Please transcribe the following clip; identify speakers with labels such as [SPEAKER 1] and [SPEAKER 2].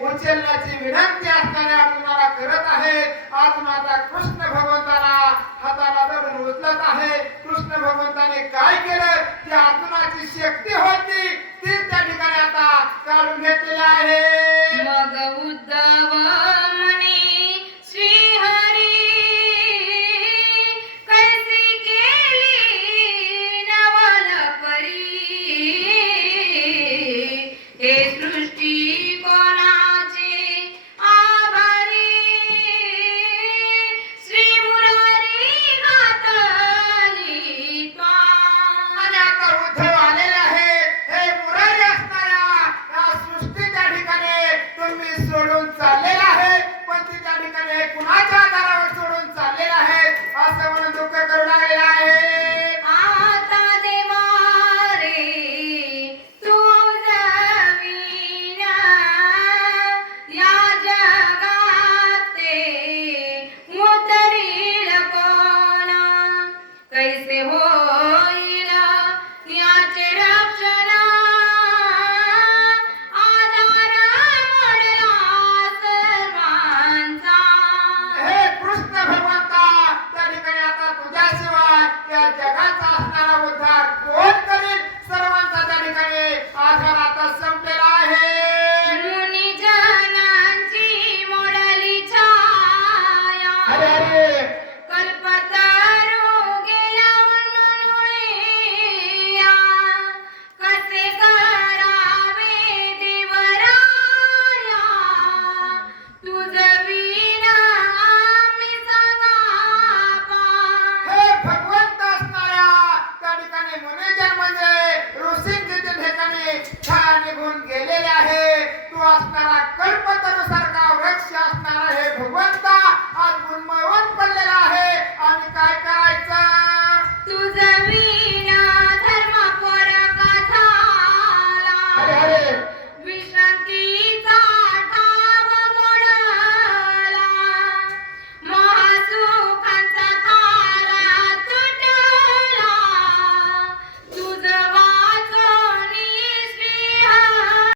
[SPEAKER 1] उचलण्याची विनंती असताना तुम्हाला करत आहे. आज माझा कृष्ण भगवंताला हाताला धरून उचलत आहे. कृष्ण भगवंताने काय केलं? ती अर्जुनाची शक्ती होती. ती त्या ठिकाणी आता काढून
[SPEAKER 2] घेतली.